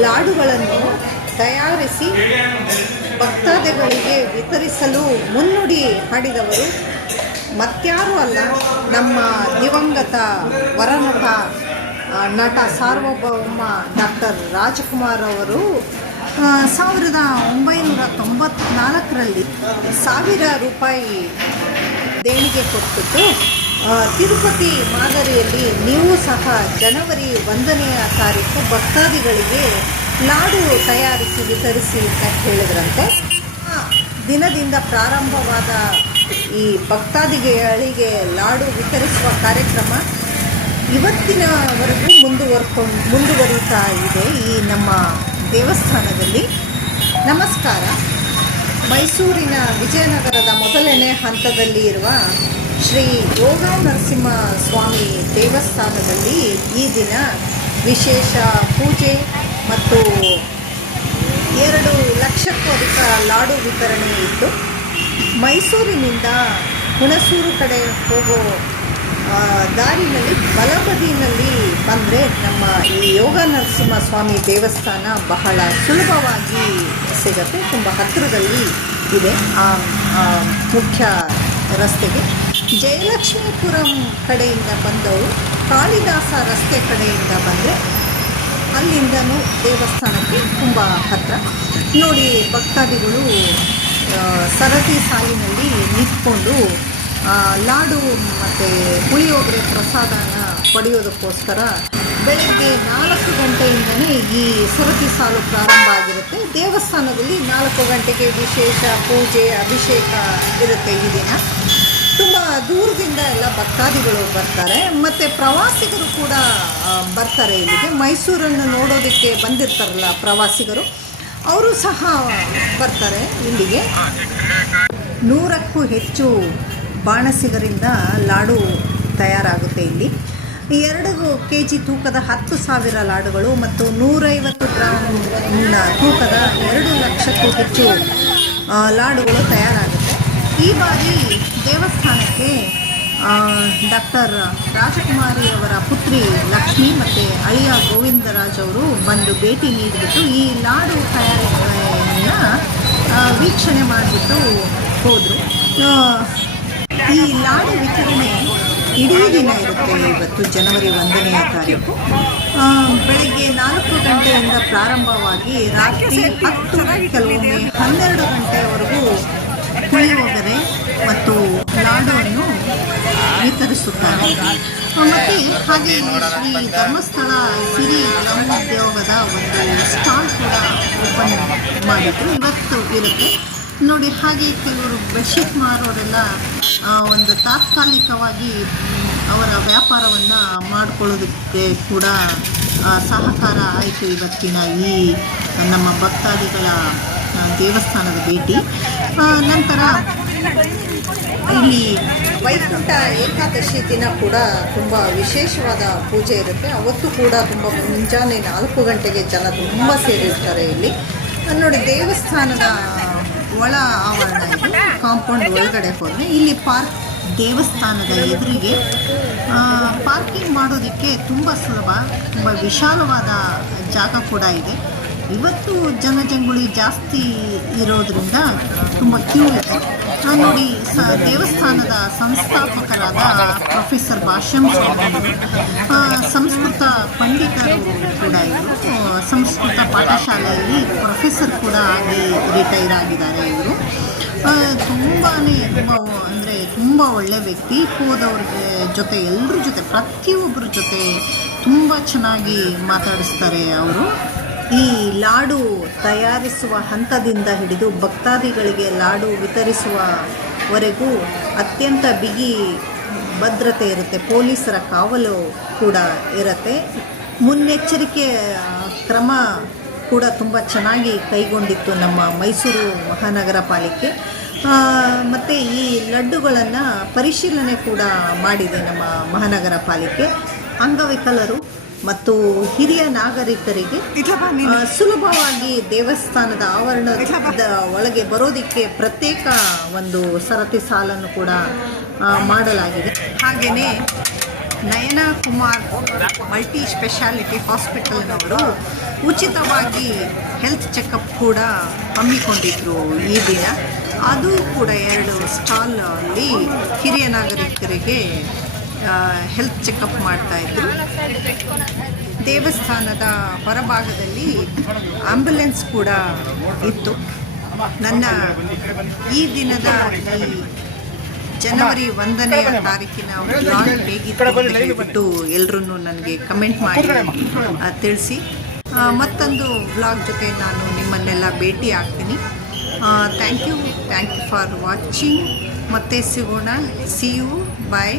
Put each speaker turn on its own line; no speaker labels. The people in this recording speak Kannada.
ಲಾಡುಗಳನ್ನು ತಯಾರಿಸಿ ಭಕ್ತಾದಿಗಳಿಗೆ ವಿತರಿಸಲು ಮುನ್ನುಡಿ ಹಾಡಿದವರು. ಮತ್ಯಾರೂ ಅಲ್ಲ ನಮ್ಮ ದಿವಂಗತ ವರನಟ ನಟ ಸಾರ್ವಭೌಮ ಡಾಕ್ಟರ್ ರಾಜ್ಕುಮಾರ್ ಅವರು ಸಾವಿರದ ಒಂಬೈನೂರ ತೊಂಬತ್ನಾಲ್ಕರಲ್ಲಿ ಸಾವಿರ ರೂಪಾಯಿ ದೇಣಿಗೆ ಕೊಟ್ಬಿಟ್ಟು ಆ, ತಿರುಪತಿ ಮಾದರಿಯಲ್ಲಿ ನೀವು ಸಹ ಜನವರಿ ಒಂದನೆಯ ತಾರೀಕು ಭಕ್ತಾದಿಗಳಿಗೆ ಲಾಡು ತಯಾರಿಸಿ ವಿತರಿಸಿ ಅಂತ ಹೇಳಿದ್ರಂತೆ. ದಿನದಿಂದ ಪ್ರಾರಂಭವಾದ ಈ ಭಕ್ತಾದಿಗಳಿಗೆ ಲಾಡು ವಿತರಿಸುವ ಕಾರ್ಯಕ್ರಮ ಇವತ್ತಿನವರೆಗೂ ಮುಂದುವರ್ಕೊಂಡು ಮುಂದುವರಿತಾ ಇದೆ ಈ ನಮ್ಮ ದೇವಸ್ಥಾನದಲ್ಲಿ. ನಮಸ್ಕಾರ. ಮೈಸೂರಿನ ವಿಜಯನಗರದ ಮೊದಲನೇ ಹಂತದಲ್ಲಿ ಇರುವ ಶ್ರೀ ಯೋಗ ನರಸಿಂಹ ಸ್ವಾಮಿ ದೇವಸ್ಥಾನದಲ್ಲಿ ಈ ದಿನ ವಿಶೇಷ ಪೂಜೆ ಮತ್ತು ಎರಡು ಲಕ್ಷಕ್ಕೂ ಅಧಿಕ ಲಾಡು ವಿತರಣೆ ಇತ್ತು ಮೈಸೂರಿನಿಂದ ಹುಣಸೂರು ಕಡೆ ಹೋಗೋ ದಾರಿನಲ್ಲಿ ಬಲಬದಿನಲ್ಲಿ ಬಂದರೆ ನಮ್ಮ ಈ ಯೋಗ ನರಸಿಂಹ ಸ್ವಾಮಿ ದೇವಸ್ಥಾನ ಬಹಳ ಸುಲಭವಾಗಿ ಸಿಗತ್ತೆ. ತುಂಬ ಹತ್ತಿರದಲ್ಲಿ ಇದೆ. ಆ, ಮುಖ್ಯ ರಸ್ತೆಗೆ ಜಯಲಕ್ಷ್ಮೀಪುರಂ ಕಡೆಯಿಂದ ಬಂದವರು ಕಾಳಿದಾಸ ರಸ್ತೆ ಕಡೆಯಿಂದ ಬಂದರೆ ಅಲ್ಲಿಂದನೂ ದೇವಸ್ಥಾನಕ್ಕೆ ತುಂಬ ಹತ್ತಿರ ನೋಡಿ, ಭಕ್ತಾದಿಗಳು ಸರತಿ ಸಾಲಿನಲ್ಲಿ ನಿಂತ್ಕೊಂಡು ಲಾಡು ಮತ್ತು ಪುಳಿಯೋಗರೆ ಪ್ರಸಾದನ ಪಡೆಯೋದಕ್ಕೋಸ್ಕರ ಬೆಳಗ್ಗೆ ನಾಲ್ಕು ಗಂಟೆಯಿಂದನೇ ಈ ಸರತಿ ಸಾಲು ಪ್ರಾರಂಭ ಆಗಿರುತ್ತೆ. ದೇವಸ್ಥಾನದಲ್ಲಿ ನಾಲ್ಕು ಗಂಟೆಗೆ ವಿಶೇಷ ಪೂಜೆ, ಅಭಿಷೇಕ ಇರುತ್ತೆ ಈ ದಿನ. ದೂರದಿಂದ ಎಲ್ಲ ಭಕ್ತಾದಿಗಳು ಬರ್ತಾರೆ. ಮತ್ತು ಪ್ರವಾಸಿಗರು ಕೂಡ ಬರ್ತಾರೆ ಇಲ್ಲಿಗೆ. ಮೈಸೂರನ್ನು ನೋಡೋದಕ್ಕೆ ಬಂದಿರ್ತಾರಲ್ಲ ಪ್ರವಾಸಿಗರು, ಅವರು ಸಹ ಬರ್ತಾರೆ ಇಲ್ಲಿಗೆ. ನೂರಕ್ಕೂ ಹೆಚ್ಚು ಬಾಣಸಿಗರಿಂದ ಲಾಡು ತಯಾರಾಗುತ್ತೆ ಇಲ್ಲಿ. ಎರಡು ಕೆ ಜಿ ತೂಕದ ಹತ್ತು ಸಾವಿರ ಲಾಡುಗಳು ಮತ್ತು ನೂರೈವತ್ತು ಗ್ರಾಮ್ ತೂಕದ ಎರಡು ಲಕ್ಷಕ್ಕೂ ಹೆಚ್ಚು ಲಾಡುಗಳು ತಯಾರಾಗುತ್ತೆ. ಈ ಬಾರಿ ದೇವಸ್ಥಾನಕ್ಕೆ ಡಾಕ್ಟರ್ ರಾಜಕುಮಾರಿ ಅವರ ಪುತ್ರಿ ಲಕ್ಷ್ಮಿ ಮತ್ತು ಅಳಿಯ ಗೋವಿಂದರಾಜ್ ಅವರು ಬಂದು ಭೇಟಿ ನೀಡಿಬಿಟ್ಟು ಈ ಲಾಡು ತಯಾರಿಕೆಯನ್ನು ವೀಕ್ಷಣೆ ಮಾಡಿಬಿಟ್ಟು ಹೋದರು. ಈ ಲಾಡು ವಿತರಣೆ ಇಡೀ ದಿನ ಇರುತ್ತೆ ಇವತ್ತು ಜನವರಿ ಒಂದನೆಯ ತಾರೀಕು. ಬೆಳಗ್ಗೆ ನಾಲ್ಕು ಗಂಟೆಯಿಂದ ಪ್ರಾರಂಭವಾಗಿ ರಾತ್ರಿ ಹತ್ತು, ಕೆಲವೊಮ್ಮೆ ಹನ್ನೆರಡು ಗಂಟೆಯವರೆಗೂ ಪುಳಿಯೋಗರೆ ಮತ್ತು ಲಾಡುವನ್ನು ವಿತರಿಸುತ್ತಾರೆ. ಮತ್ತು ಹಾಗೆ ಶ್ರೀ ಧರ್ಮಸ್ಥಳ ಸಿರಿ ಗ್ರಾಮೋದ್ಯೋಗದ ಒಂದು ಸ್ಟಾಲ್ ಕೂಡ ಓಪನ್ ಮಾಡಿದ್ರು. ಇವತ್ತು ಇರುತ್ತೆ. ನೋಡಿ, ಹಾಗೆ ಕೆಲವರು ಬೆಡ್ಶೀಟ್ ಮಾರೋರೆಲ್ಲ ಒಂದು ತಾತ್ಕಾಲಿಕವಾಗಿ ಅವರ ವ್ಯಾಪಾರವನ್ನು ಮಾಡಿಕೊಳ್ಳೋದಕ್ಕೆ ಕೂಡ ಸಹಕಾರ ಆಯಿತು ಇವತ್ತಿನ ಈ ನಮ್ಮ ಭಕ್ತಾದಿಗಳ ದೇವಸ್ಥಾನದ ಭೇಟಿ. ನಂತರ ಇಲ್ಲಿ ವೈಕುಂಠ ಏಕಾದಶಿ ದಿನ ಕೂಡ ತುಂಬ ವಿಶೇಷವಾದ ಪೂಜೆ ಇರುತ್ತೆ. ಅವತ್ತು ಕೂಡ ತುಂಬ ಮುಂಜಾನೆ ನಾಲ್ಕು ಗಂಟೆಗೆ ಜನ ತುಂಬ ಸೇರಿರ್ತಾರೆ ಇಲ್ಲಿ. ನೋಡಿ, ದೇವಸ್ಥಾನದ ಒಳ ಆವರಣ ಇದು, ಕಾಂಪೌಂಡ್ ಒಳಗಡೆ ಹೋದರೆ ಇಲ್ಲಿ ಪಾರ್ಕ್, ದೇವಸ್ಥಾನದ ಎದುರಿಗೆ ಪಾರ್ಕಿಂಗ್ ಮಾಡೋದಕ್ಕೆ ತುಂಬ ಸುಲಭ, ತುಂಬ ವಿಶಾಲವಾದ ಜಾಗ ಕೂಡ ಇದೆ. ಇವತ್ತು ಜನಜಂಗುಳಿ ಜಾಸ್ತಿ ಇರೋದ್ರಿಂದ ತುಂಬ ಕ್ಯೂ ಇದೆ. ನೋಡಿ, ಸ ದೇವಸ್ಥಾನದ ಸಂಸ್ಥಾಪಕರಾದ ಪ್ರೊಫೆಸರ್ ಭಾಷ್ಯಂ ಸಂಸ್ಕೃತ ಪಂಡಿತರು ಕೂಡ ಇವರು ಸಂಸ್ಕೃತ ಪಾಠಶಾಲೆಯಲ್ಲಿ ಪ್ರೊಫೆಸರ್ ಕೂಡ ಆಗಿ ರಿಟೈರ್ ಆಗಿದ್ದಾರೆ ಇವರು. ತುಂಬಾ ತುಂಬ ಅಂದರೆ ತುಂಬ ಒಳ್ಳೆ ವ್ಯಕ್ತಿ. ಹೋದವ್ರಿಗೆ ಜೊತೆ ಎಲ್ಲರ ಜೊತೆ ಪ್ರತಿಯೊಬ್ಬರ ಜೊತೆ ತುಂಬ ಚೆನ್ನಾಗಿ ಮಾತಾಡಿಸ್ತಾರೆ ಅವರು. ಈ ಲಾಡು ತಯಾರಿಸುವ ಹಂತದಿಂದ ಹಿಡಿದು ಭಕ್ತಾದಿಗಳಿಗೆ ಲಾಡು ವಿತರಿಸುವವರೆಗೂ ಅತ್ಯಂತ ಬಿಗಿ ಭದ್ರತೆ ಇರುತ್ತೆ. ಪೊಲೀಸರ ಕಾವಲು ಕೂಡ ಇರುತ್ತೆ. ಮುನ್ನೆಚ್ಚರಿಕೆ ಕ್ರಮ ಕೂಡ ತುಂಬ ಚೆನ್ನಾಗಿ ಕೈಗೊಂಡಿತ್ತು ನಮ್ಮ ಮೈಸೂರು ಮಹಾನಗರ ಪಾಲಿಕೆ. ಮತ್ತು ಈ ಲಡ್ಡುಗಳನ್ನು ಪರಿಶೀಲನೆ ಕೂಡ ಮಾಡಿದೆ ನಮ್ಮ ಮಹಾನಗರ ಪಾಲಿಕೆ. ಅಂಗವಿಕಲರು ಮತ್ತು ಹಿರಿಯ ನಾಗರಿಕರಿಗೆ ಸುಲಭವಾಗಿ ದೇವಸ್ಥಾನದ ಆವರಣದ ಒಳಗೆ ಬರೋದಕ್ಕೆ ಪ್ರತ್ಯೇಕ ಒಂದು ಸರತಿ ಸಾಲನ್ನು ಕೂಡ ಮಾಡಲಾಗಿದೆ. ಹಾಗೆಯೇ ನಯನ ಕುಮಾರ್ ಮಲ್ಟಿ ಸ್ಪೆಷಾಲಿಟಿ ಹಾಸ್ಪಿಟಲ್ನವರು ಉಚಿತವಾಗಿ ಹೆಲ್ತ್ ಚೆಕಪ್ ಕೂಡ ಹಮ್ಮಿಕೊಂಡಿದ್ರು ಈ ದಿನ. ಅದು ಕೂಡ ಎರಡು ಸ್ಟಾಲ್ ಅಲ್ಲಿ ಹಿರಿಯ ನಾಗರಿಕರಿಗೆ ಹೆಲ್ತ್ ಚೆಕಪ್ ಮಾಡ್ತಾಯಿದ್ರು ದೇವಸ್ಥಾನದ ಹೊರಭಾಗದಲ್ಲಿ ಆಂಬ್ಯುಲೆನ್ಸ್ ಕೂಡ ಇತ್ತು. ನನ್ನ ಈ ದಿನದ ಈ ಜನವರಿ ಒಂದನೆಯ ತಾರೀಕಿನ ಬ್ಲಾಗ್ ಹೇಗಿತ್ತು ಹೇಳ್ಬಿಟ್ಟು ಎಲ್ಲರೂ ನನಗೆ ಕಮೆಂಟ್ ಮಾಡಿ ತಿಳಿಸಿ. ಮತ್ತೊಂದು ಬ್ಲಾಗ್ ಜೊತೆ ನಾನು ನಿಮ್ಮನ್ನೆಲ್ಲ ಭೇಟಿ ಆಗ್ತೀನಿ. Thank you thank you for watching ಮತ್ತೆ ಸಿಗೋಣ. C you bye